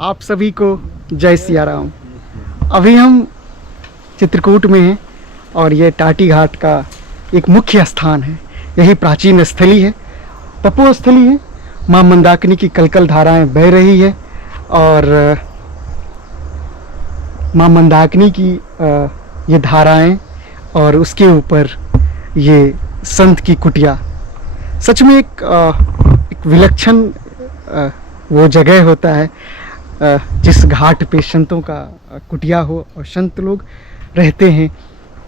आप सभी को जय सिया राम। अभी हम चित्रकूट में हैं और ये टाटी घाट का एक मुख्य स्थान है। यही प्राचीन स्थली है, तपोस्थली है। माँ मंदाकिनी की कलकल धाराएं बह रही है और माँ मंदाकिनी की ये धाराएं और उसके ऊपर ये संत की कुटिया सच में एक विलक्षण वो जगह होता है जिस घाट पे संतों का कुटिया हो और संत लोग रहते हैं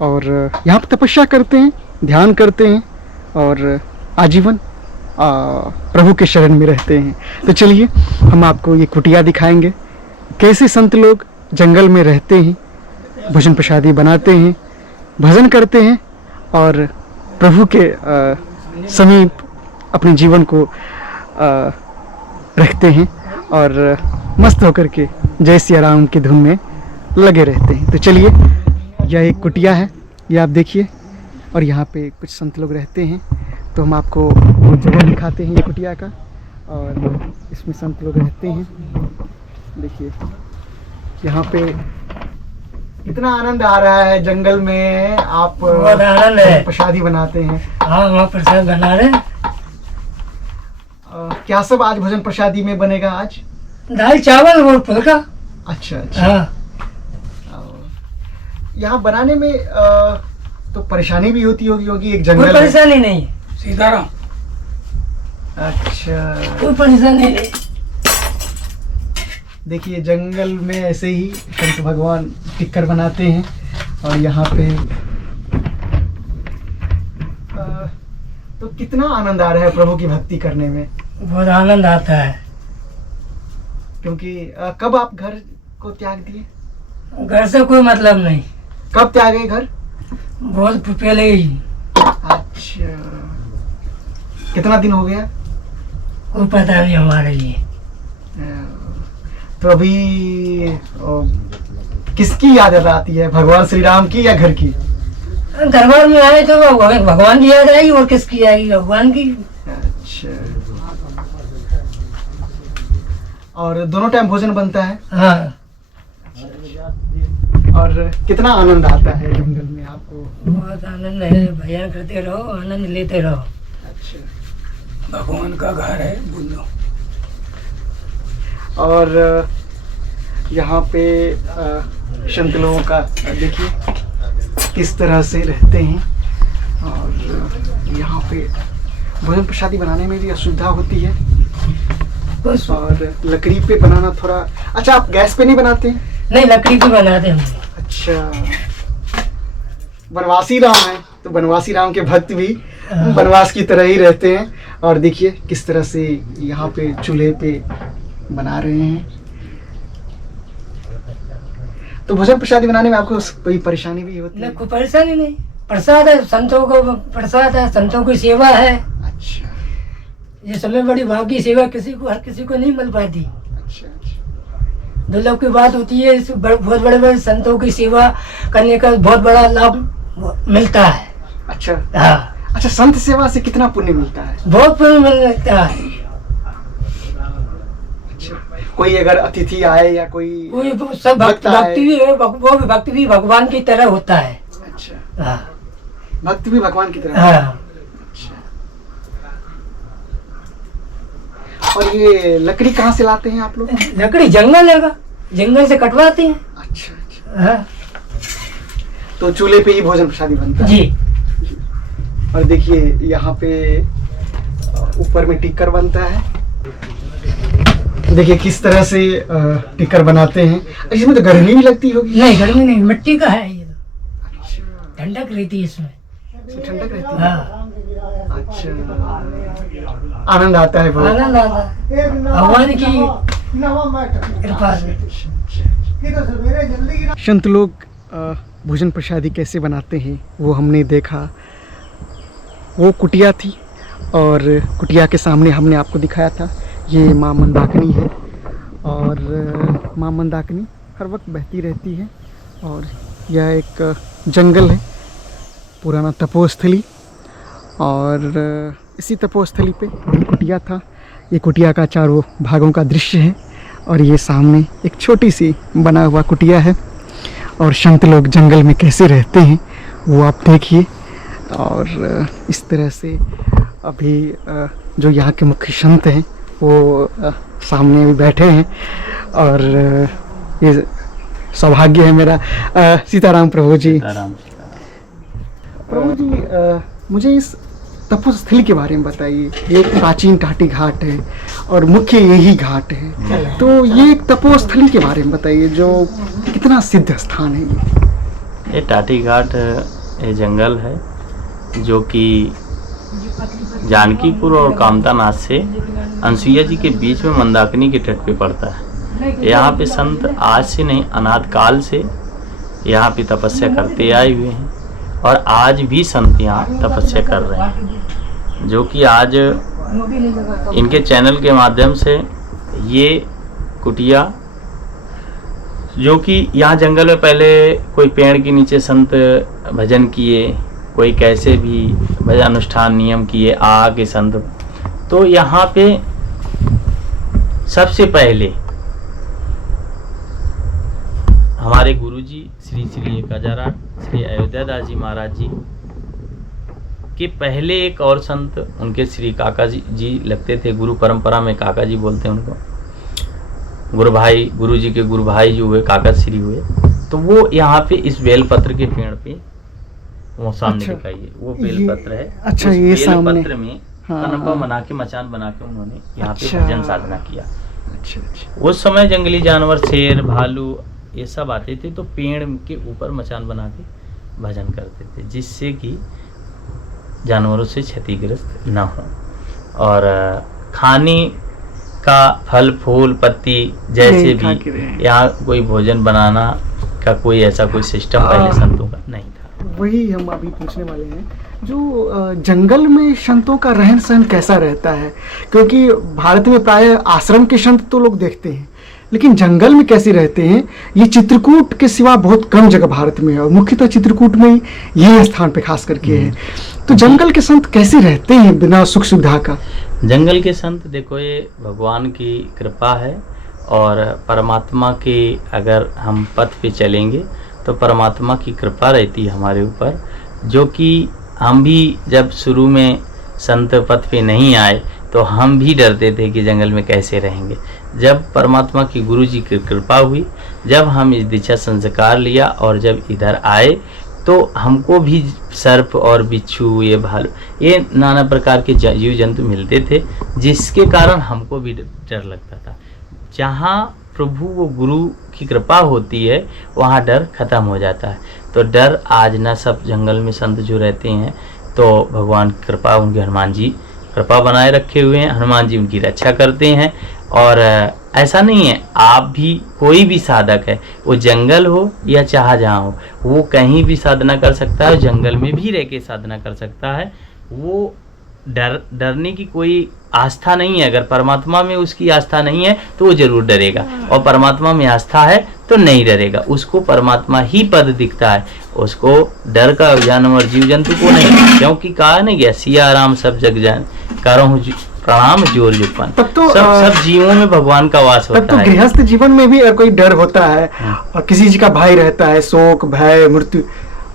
और यहाँ पर तपस्या करते हैं, ध्यान करते हैं और आजीवन प्रभु के शरण में रहते हैं। तो चलिए हम आपको ये कुटिया दिखाएंगे, कैसे संत लोग जंगल में रहते हैं, भोजन प्रसादी बनाते हैं, भजन करते हैं और प्रभु के समीप अपने जीवन को रखते हैं और मस्त होकर के जय सिया राम की धुन में लगे रहते हैं। तो चलिए, यह एक कुटिया है, ये आप देखिए और यहाँ पे कुछ संत लोग रहते हैं। तो हम आपको वो जगह दिखाते हैं ये कुटिया का और इसमें संत लोग रहते हैं। देखिए यहाँ पे कितना आनंद आ रहा है। जंगल में आप बहुत आनंद है, प्रसादी बनाते हैं। हाँ वहाँ प्रसाद बना रहे हैं। क्या सब आज भोजन प्रसादी में बनेगा? आज दाल चावल और फुल्का। अच्छा अच्छा। हाँ यहाँ बनाने में तो परेशानी भी होती होगी क्योंकि एक जंगल कोई परेशानी नहीं है। सीताराम। अच्छा, कोई परेशानी नहीं। देखिए जंगल में ऐसे ही संत भगवान टिक्कर बनाते हैं और यहाँ पे तो कितना आनंद आ रहा है प्रभु की भक्ति करने में। बहुत आनंद आता है क्योंकि कब आप घर को त्याग दिए? घर से कोई मतलब नहीं। कब त्यागे घर? बहुत पहले ही। अच्छा, कितना दिन हो गया? कोई पता नहीं हमारे लिए। तो अभी किसकी याद आती है, भगवान श्री राम की या घर की? दरबार में आए तो भगवान की याद आएगी और किसकी आएगी? भगवान की। अच्छा, और दोनों टाइम भोजन बनता है? हाँ। और कितना आनंद आता है जंगल में आपको? बहुत आनंद है, भजन करते रहो, आनंद लेते रहो। अच्छा, भगवान का घर है, बोलो। और यहाँ पे संत लोगों का देखिए किस तरह से रहते हैं और यहाँ पे भोजन प्रसादी बनाने में भी असुविधा होती है और लकड़ी पे बनाना थोड़ा। अच्छा, आप गैस पे नहीं बनाते हैं? नहीं, लकड़ी की बनाते हम। अच्छा, बनवासी राम है तो बनवासी राम के भक्त भी बनवास की तरह ही रहते हैं और देखिए किस तरह से यहाँ पे चूल्हे पे बना रहे हैं। तो भोजन प्रसादी बनाने में आपको कोई परेशानी भी होती है? नहीं, कोई परेशानी नहीं। प्रसाद है, संतों को प्रसाद है, संतों की सेवा है। अच्छा, ये समय बड़ी भाग्य की सेवा किसी को, हर किसी को नहीं मिल पाती। अच्छा अच्छा। दुर्लभ की बात होती है। बहुत बड़े बड़े संतों की सेवा करने का बहुत बड़ा लाभ मिलता है। अच्छा हाँ। अच्छा, संत सेवा से कितना पुण्य मिलता है? बहुत पुण्य मिलता है। कोई अगर अतिथि आए या कोई सब भक्ति भी है, वो भी भक्ति भी भगवान की तरह होता है। अच्छा, हाँ। भक्ति भी भगवान की तरह। हाँ। अच्छा, और ये लकड़ी कहाँ से लाते हैं आप लोग? लकड़ी जंगल है, जंगल से कटवाते हैं। अच्छा अच्छा। हाँ। तो चूल्हे पे ही भोजन प्रसादी बनता है जी। और देखिए यहाँ पे ऊपर में टिक्कर बनता है। देखिए किस तरह से टिक्कर बनाते हैं। इसमें तो गर्मी भी लगती होगी? नहीं, गर्मी नहीं, मिट्टी का है ये। ठंडक रहती है इसमें। ठंडक रहती है? हाँ। अच्छा, आनंद आता है बहुत। आनंद आता है भगवान की कृपा से। संत लोग भोजन प्रसादी कैसे बनाते हैं वो हमने देखा। वो कुटिया थी और कुटिया के सामने हमने आपको दिखाया था ये माँ मंदाकिनी है और माँ मंदाकिनी हर वक्त बहती रहती है और यह एक जंगल है, पुराना तपोस्थली और इसी तपोस्थली पे ये कुटिया था। ये कुटिया का चारों भागों का दृश्य है और ये सामने एक छोटी सी बना हुआ कुटिया है और संत लोग जंगल में कैसे रहते हैं वो आप देखिए। और इस तरह से अभी जो यहाँ के मुख्य संत हैं वो सामने भी बैठे हैं और ये सौभाग्य है मेरा। सीताराम प्रभु जी। प्रभु जी, मुझे इस तपोस्थली के बारे में बताइए। ये एक प्राचीन टाटी घाट है और मुख्य यही घाट है, तो ये एक तपोस्थली के बारे में बताइए जो कितना सिद्ध स्थान है। ये टाटी घाट ये जंगल है जो कि जानकीपुर और कामतानाथ से अनसुईया जी के बीच में मंदाकिनी के तट पे पड़ता है। यहाँ पे संत आज से नहीं अनाद काल से यहाँ पे तपस्या करते आए हुए हैं और आज भी संत यहाँ तपस्या कर रहे हैं, जो कि आज इनके चैनल के माध्यम से ये कुटिया, जो कि यहाँ जंगल में पहले कोई पेड़ के नीचे संत भजन किए, कोई कैसे भी भजन अनुष्ठान नियम किए आके संत, तो यहाँ पे सबसे पहले हमारे गुरुजी श्री श्री एक हजारा श्री अयोध्या दास जी महाराज जी के पहले एक और संत उनके श्री काका जी लगते थे। गुरु परंपरा में काका जी बोलते हैं उनको। गुरु जी के गुरु भाई जो हुए काका श्री हुए, तो वो यहाँ पे इस बेलपत्र के पेड़ पे वो सामने दिखाइए, वो बेलपत्र है। अच्छा, उस ये सामने बेलपत्र में कनपा बना के मचान बना के उन्होंने यहाँ पे भजन साधना किया। उस समय जंगली जानवर शेर भालू ये सब आते थे, तो पेड़ के ऊपर मचान बना के भजन करते थे, जिससे कि जानवरों से क्षतिग्रस्त न हो। और खाने का फल फूल पत्ती जैसे भी यहाँ कोई भोजन बनाना का कोई ऐसा कोई सिस्टम पहले संतों का नहीं था। वही हम अभी पूछने वाले हैं, जो जंगल में संतों का रहन सहन कैसा रहता है, क्योंकि भारत में प्राय आश्रम के संत तो लोग देखते हैं, लेकिन जंगल में कैसे रहते हैं ये चित्रकूट के सिवा बहुत कम जगह भारत में है और मुख्यतः चित्रकूट में ये स्थान पे खास करके है। तो जंगल के संत कैसे रहते हैं बिना सुख सुविधा का? जंगल के संत देखो, ये भगवान की कृपा है और परमात्मा के अगर हम पथ पे चलेंगे तो परमात्मा की कृपा रहती है हमारे ऊपर, जो कि हम भी जब शुरू में संत पथ पे नहीं आए तो हम भी डरते थे कि जंगल में कैसे रहेंगे। जब परमात्मा की गुरु जी की कृपा हुई, जब हम इस दिशा संस्कार लिया और जब इधर आए तो हमको भी सर्प और बिच्छू ये भालू ये नाना प्रकार के जीव जंतु मिलते थे, जिसके कारण हमको भी डर लगता था। जहाँ प्रभु वो गुरु की कृपा होती है वहाँ डर खत्म हो जाता है। तो डर आज ना सब जंगल में संत जो रहते हैं तो भगवान की कृपा, उनके हनुमान जी कृपा बनाए रखे हुए हैं, हनुमान जी उनकी रक्षा करते हैं। और ऐसा नहीं है, आप भी कोई भी साधक है, वो जंगल हो या चाहे जहाँ हो, वो कहीं भी साधना कर सकता है, जंगल में भी रह के साधना कर सकता है। वो डरने की कोई आस्था नहीं है। अगर परमात्मा में उसकी आस्था नहीं है तो वो जरूर डरेगा, और परमात्मा में आस्था है तो नहीं डरेगा। उसको परमात्मा ही पद दिखता है, उसको डर का जानवर जीव जंतु को नहीं, क्योंकि कहा नहीं गया सिया राम सब जग जान करहु प्रणाम जोर जुपन। तो सब जीवों में भगवान का वास होता है। तब तो गृहस्थ जीवन में भी कोई डर होता है और किसी जी का भय रहता है, शोक भय मृत्यु,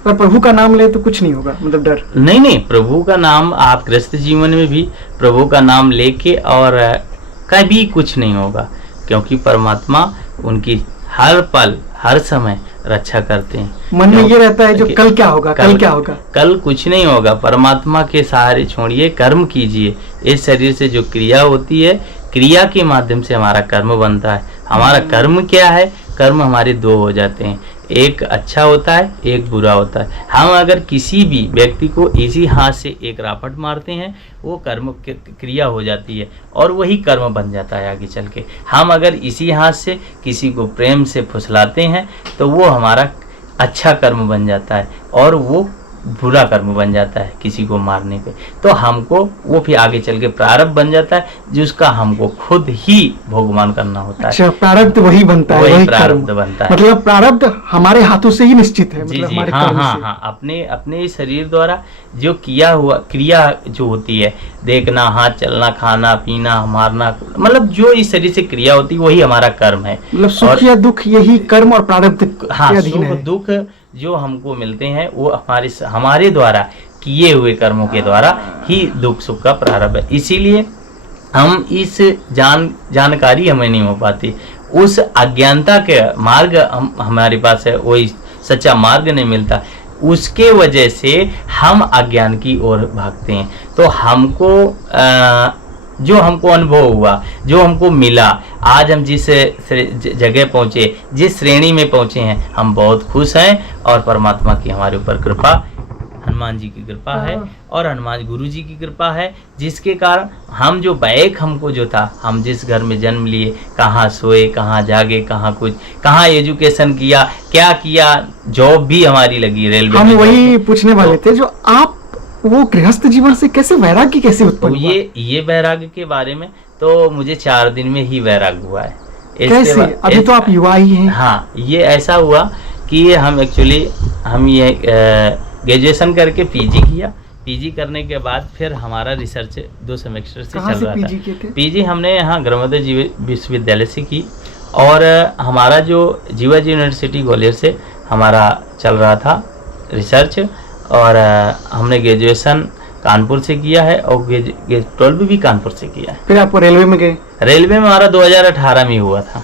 पर प्रभु का नाम ले तो कुछ नहीं होगा, मतलब डर नहीं, प्रभु का नाम आप गृहस्थ जीवन में भी प्रभु का नाम लेके और कभी कुछ नहीं होगा, क्योंकि परमात्मा उनकी हर पल हर समय रक्षा करते हैं। मन में ये रहता है जो कल क्या होगा, कल क्या होगा, कल कुछ नहीं होगा। परमात्मा के सहारे छोड़िए, कर्म कीजिए। इस शरीर से जो क्रिया होती है, क्रिया के माध्यम से हमारा कर्म बनता है। हमारा कर्म क्या है? कर्म हमारे दो हो जाते हैं, एक अच्छा होता है, एक बुरा होता है। हम अगर किसी भी व्यक्ति को इसी हाथ से एक रापट मारते हैं, वो कर्म क्रिया हो जाती है और वही कर्म बन जाता है आगे चल के। हम अगर इसी हाथ से किसी को प्रेम से फुसलाते हैं तो वो हमारा अच्छा कर्म बन जाता है और वो बुरा कर्म बन जाता है किसी को मारने पे, तो हमको वो फिर आगे चल के प्रारब्ध बन जाता है जिसका हमको खुद ही भोगमान करना होता है। अच्छा, प्रारब्ध वही बनता है, वही प्रारब्ध कर्म बनता है। मतलब प्रारब्ध हमारे हाथों से ही निश्चित है, जी मतलब जी, हमारे हाँ कर्म हाँ से। हाँ, अपने अपने शरीर द्वारा जो किया हुआ क्रिया जो होती है, देखना, हाथ चलना, खाना पीना, मारना, मतलब जो इस शरीर से क्रिया होती है वही हमारा कर्म है। मतलब सुख या दुख यही कर्म और प्रारब्ध हाँ, के अधीन सुख है। दुख जो हमको मिलते हैं वो हमारे द्वारा किए हुए कर्मों के द्वारा ही दुख सुख का प्रारंभ है। इसीलिए हम इस जानकारी हमें नहीं हो पाती, उस अज्ञानता के मार्ग हमारे पास है, वही सच्चा मार्ग नहीं मिलता, उसके वजह से हम अज्ञान की ओर भागते हैं। तो हमको जो हमको अनुभव हुआ, जो हमको मिला, आज हम जिस जगह पहुंचे, जिस श्रेणी में पहुंचे हैं, हम बहुत खुश हैं और परमात्मा की हमारे ऊपर कृपा, हनुमान जी की कृपा है और हनुमान गुरु जी की कृपा है, जिसके कारण हम जो बैक हमको जो था, हम जिस घर में जन्म लिए, कहाँ सोए, कहाँ जागे, कहाँ कुछ, कहाँ एजुकेशन किया, क्या किया, जॉब भी हमारी लगी रेलवे हम में। वही पूछने वाले थे, जो आप वो गृहस्थ जीवन से कैसे वैराग्य कैसे तो उत्पन्न हुआ? ये वैराग्य के बारे में तो मुझे 4 दिन में ही वैराग्य हुआ है। कैसे? अभी तो आप युवा ही हैं। हाँ, ये ऐसा हुआ कि हम एक्चुअली ये ग्रेजुएशन करके पीजी किया, पीजी करने के बाद फिर हमारा रिसर्च 2 सेमेस्टर से चल रहा पीजी था। किए थे? पीजी हमने यहाँ ग्रामोदय विश्वविद्यालय से की और हमारा जो जीवाजी यूनिवर्सिटी ग्वालियर से हमारा चल रहा था रिसर्च, और हमने ग्रेजुएशन कानपुर से किया है और 12वीं भी कानपुर से किया है। फिर आपको रेलवे में गए? रेलवे में हमारा 2018 में हुआ था।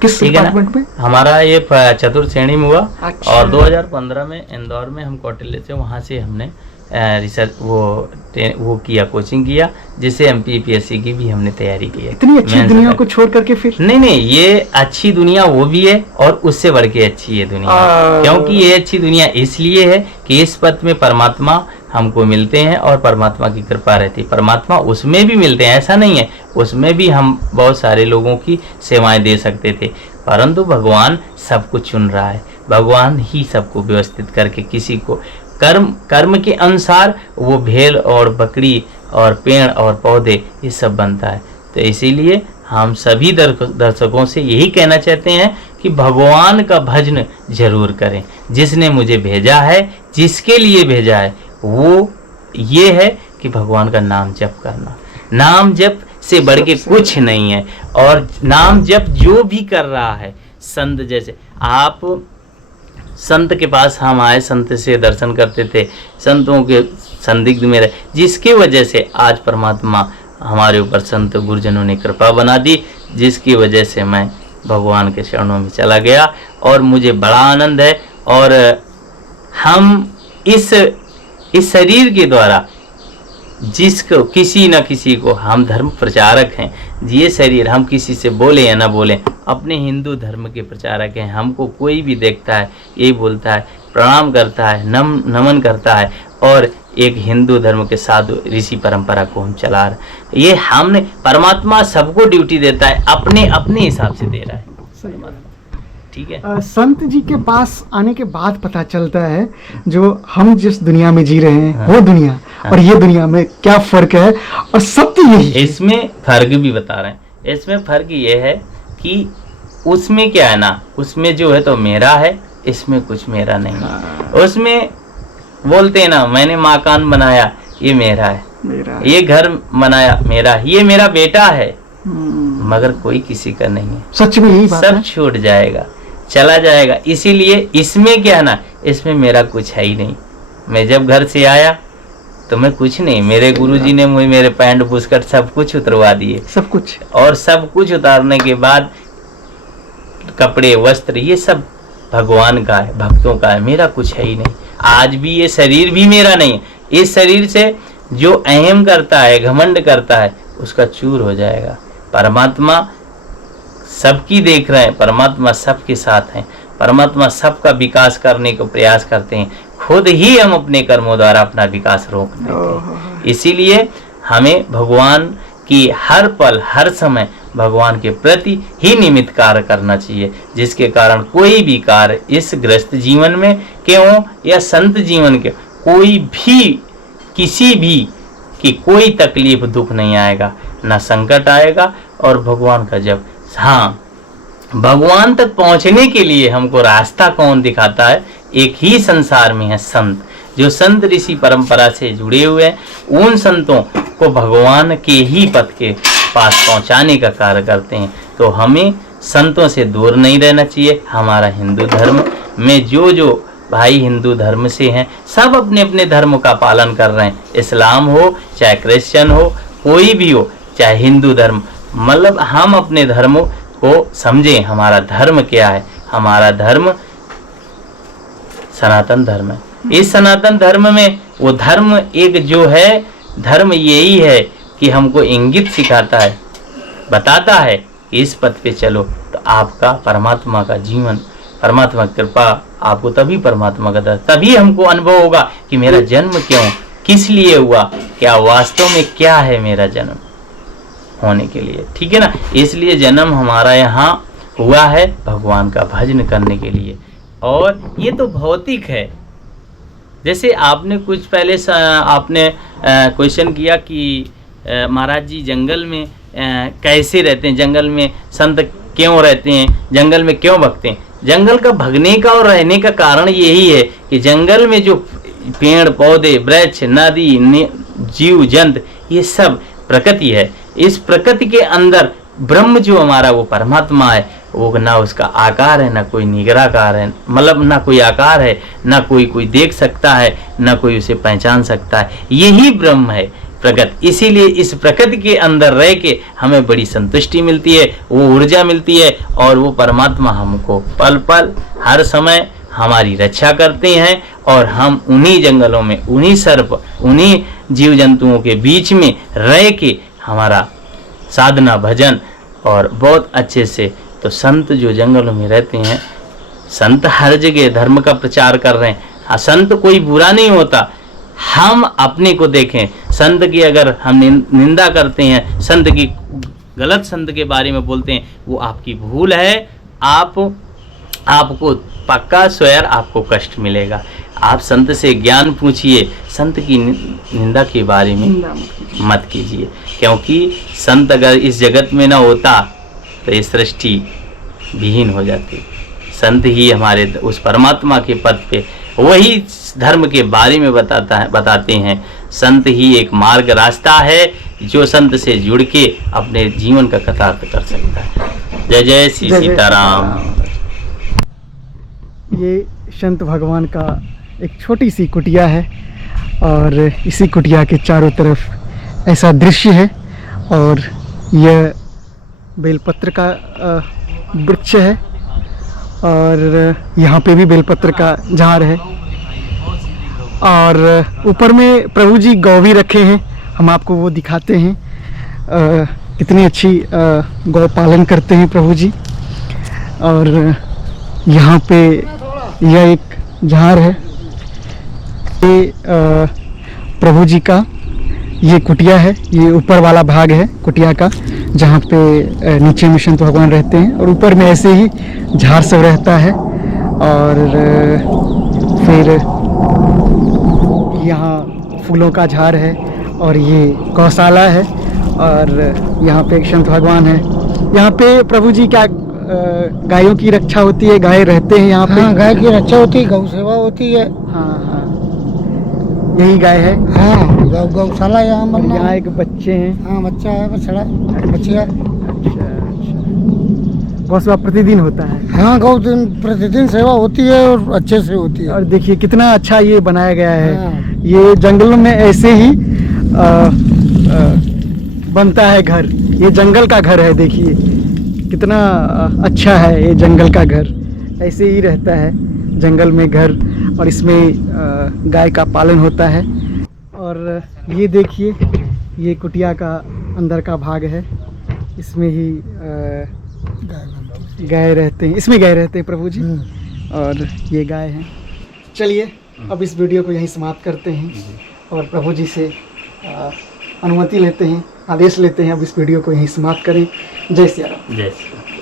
किस ठीक है ना? डिपार्टमेंट में? हमारा ये चतुर्थ श्रेणी में हुआ। अच्छा। और 2015 में इंदौर में हम कौटिल्य से, वहाँ से हमने रिसर्च वो किया, कोचिंग किया, जिससे MPPSC की भी हमने तैयारी की है। इतनी अच्छी मेंस दुनिया तक। को छोड़ करके फिर? नहीं, ये अच्छी दुनिया वो भी है और उससे बढ़ के अच्छी है दुनिया। क्योंकि ये अच्छी दुनिया इसलिए है कि इस पथ में परमात्मा हमको मिलते हैं और परमात्मा की कृपा रहती है। परमात्मा उसमें भी मिलते हैं, ऐसा नहीं है, उसमें भी हम बहुत सारे लोगों की सेवाएं दे सकते थे, परंतु भगवान सबको चुन रहा है। भगवान ही सबको व्यवस्थित करके किसी को कर्म के अनुसार वो भेड़ और बकरी और पेड़ और पौधे ये सब बनता है। तो इसीलिए हम सभी दर्शकों से यही कहना चाहते हैं कि भगवान का भजन जरूर करें। जिसने मुझे भेजा है, जिसके लिए भेजा है, वो ये है कि भगवान का नाम जप करना। नाम जप से बढ़ के कुछ नहीं है। और नाम जप जो भी कर रहा है, संत जैसे आप, संत के पास हम आए, संत से दर्शन करते थे, संतों के संदिग्ध में रहे, जिसकी वजह से आज परमात्मा हमारे ऊपर संत गुरुजनों ने कृपा बना दी, जिसकी वजह से मैं भगवान के चरणों में चला गया और मुझे बड़ा आनंद है। और हम इस शरीर के द्वारा जिसको किसी न किसी को, हम धर्म प्रचारक हैं, ये शरीर हम किसी से बोले या ना बोले, अपने हिंदू धर्म के प्रचारक हैं। हमको कोई भी देखता है, यही बोलता है, प्रणाम करता है, नमन करता है, और एक हिंदू धर्म के साधु ऋषि परंपरा को हम चला रहे हैं। ये हमने, परमात्मा सबको ड्यूटी देता है, अपने अपने हिसाब से दे रहा है। ठीक है। संत जी के पास आने के बाद पता चलता है जो हम जिस दुनिया में जी रहे हैं, वो दुनिया और ये दुनिया में क्या फर्क है, और सत्य यही है। इसमें फर्क भी बता रहे हैं। इसमें फर्क ये है कि उसमें क्या है ना, उसमें जो है तो मेरा है, इसमें कुछ मेरा नहीं है। उसमें बोलते हैं ना, मैंने मकान बनाया, ये मेरा है, ये घर बनाया मेरा, ये मेरा बेटा है, मगर कोई किसी का नहीं है। सच में यही बात है। सब छूट जाएगा, चला जाएगा। इसीलिए इसमें क्या है ना, इसमें मेरा कुछ है ही नहीं। मैं जब घर से आया तो मैं कुछ नहीं, मेरे गुरुजी ने मुझे मेरे पैंट बुस्कट सब कुछ उतरवा दिए, सब कुछ। और सब कुछ उतारने के बाद कपड़े वस्त्र ये सब भगवान का है, भक्तों का है, मेरा कुछ है ही नहीं। आज भी ये शरीर भी मेरा नहीं है। इस शरीर से जो अहम करता है, घमंड करता है, उसका चूर हो जाएगा। परमात्मा सबकी देख रहे हैं, परमात्मा सबके साथ हैं, परमात्मा सबका विकास करने को प्रयास करते हैं। खुद ही हम अपने कर्मों द्वारा अपना विकास रोक देते हैं। इसीलिए हमें भगवान की हर पल हर समय भगवान के प्रति ही निमित्त कार्य करना चाहिए, जिसके कारण कोई भी कार्य इस ग्रस्त जीवन में क्यों या संत जीवन के कोई भी किसी भी की कोई तकलीफ दुख नहीं आएगा, ना संकट आएगा। और भगवान का जब हाँ भगवान तक पहुंचने के लिए हमको रास्ता कौन दिखाता है? एक ही संसार में है संत, जो संत ऋषि परंपरा से जुड़े हुए हैं। उन संतों को भगवान के ही पथ के पास पहुंचाने का कार्य करते हैं। तो हमें संतों से दूर नहीं रहना चाहिए। हमारा हिंदू धर्म में जो भाई हिंदू धर्म से हैं, सब अपने अपने धर्म का पालन कर रहे हैं। इस्लाम हो चाहे क्रिश्चियन हो, कोई भी हो, चाहे हिंदू धर्म, मतलब हम अपने धर्मों को समझें। हमारा धर्म क्या है? हमारा धर्म सनातन धर्म है। इस सनातन धर्म में वो धर्म एक जो है, धर्म यही है कि हमको इंगित सिखाता है, बताता है कि इस पथ पे चलो तो आपका परमात्मा का जीवन, परमात्मा की कृपा आपको तभी परमात्मा का तभी हमको अनुभव होगा कि मेरा जन्म क्यों, किस लिए हुआ, क्या वास्तव में क्या है मेरा जन्म होने के लिए। ठीक है ना? इसलिए जन्म हमारा यहाँ हुआ है भगवान का भजन करने के लिए। और ये तो भौतिक है। जैसे आपने कुछ पहले आपने क्वेश्चन किया कि महाराज जी जंगल में कैसे रहते हैं, जंगल में संत क्यों रहते हैं, जंगल में क्यों भगते हैं? जंगल का भगने का और रहने का कारण यही है कि जंगल में जो पेड़ पौधे, वृक्ष, नदी, जीव जंतु, ये सब प्रकृति है। इस प्रकृति के अंदर ब्रह्म जो हमारा वो परमात्मा है, वो ना उसका आकार है, ना कोई निगराकार है, मतलब ना कोई आकार है, ना कोई देख सकता है, ना कोई उसे पहचान सकता है। यही ब्रह्म है प्रकृति। इसीलिए इस प्रकृति के अंदर रह के हमें बड़ी संतुष्टि मिलती है, वो ऊर्जा मिलती है, और वो परमात्मा हमको पल पल हर समय हमारी रक्षा करते हैं। और हम उन्हीं जंगलों में, उन्हीं सर्प, उन्हीं जीव जंतुओं के बीच में रह के हमारा साधना भजन और बहुत अच्छे से। तो संत जो जंगलों में रहते हैं, संत हर जगह धर्म का प्रचार कर रहे हैं। हाँ, संत कोई बुरा नहीं होता। हम अपने को देखें, संत की अगर हम निंदा करते हैं, संत की गलत संत के बारे में बोलते हैं, वो आपकी भूल है। आपको पक्का स्वयं आपको कष्ट मिलेगा। आप संत से ज्ञान पूछिए, संत की निंदा के बारे में मत कीजिए, क्योंकि संत अगर इस जगत में ना होता तो ये सृष्टि विहीन हो जाती। संत ही हमारे उस परमात्मा के पद पे वही धर्म के बारे में बताते हैं। संत ही एक मार्ग रास्ता है जो संत से जुड़ के अपने जीवन का कृतार्थ कर सकता है। जय जय श्री सीताराम। ये संत भगवान का एक छोटी सी कुटिया है, और इसी कुटिया के चारों तरफ ऐसा दृश्य है। और यह बेलपत्र का वृक्ष है, और यहाँ पे भी बेलपत्र का झाड़ है। और ऊपर में प्रभु जी गौ भी रखे हैं, हम आपको वो दिखाते हैं। कितनी अच्छी गौ पालन करते हैं प्रभु जी। और यहाँ पे यह एक झाड़ है, ये प्रभु जी का ये कुटिया है। ये ऊपर वाला भाग है कुटिया का, जहाँ पे नीचे में संत भगवान रहते हैं, और ऊपर में ऐसे ही झाड़ सब रहता है। और फिर यहाँ फूलों का झाड़ है, और ये गौशाला है। और यहाँ पे एक संत भगवान है। यहाँ पे प्रभु जी क्या गायों की रक्षा होती है, गाय रहते हैं यहाँ पे। हाँ, गाय की रक्षा होती है, गौ सेवा होती है। हाँ, यही गाय है। हाँ, गौशाला यहाँ बनना। यहाँ एक बच्चे हैं। हाँ, बच्चा है, बछड़ा बच्चिया। अच्छा, गौ सेवा प्रतिदिन होता है। हाँ, गौ प्रतिदिन सेवा होती है, और अच्छे से होती है। और देखिए कितना अच्छा ये बनाया गया है। हाँ। ये जंगलों में ऐसे ही बनता है घर। ये जंगल का घर है, देखिए कितना अच्छा है। ये जंगल का घर ऐसे ही रहता है, जंगल में घर। और इसमें गाय का पालन होता है। और ये देखिए, ये कुटिया का अंदर का भाग है। इसमें ही गाय रहते हैं, इसमें गाय रहते हैं प्रभु जी। और ये गाय हैं। चलिए अब इस वीडियो को यहीं समाप्त करते हैं, और प्रभु जी से अनुमति लेते हैं, आदेश लेते हैं, अब इस वीडियो को यहीं समाप्त करें। जय सिया राम। जय श्री राम।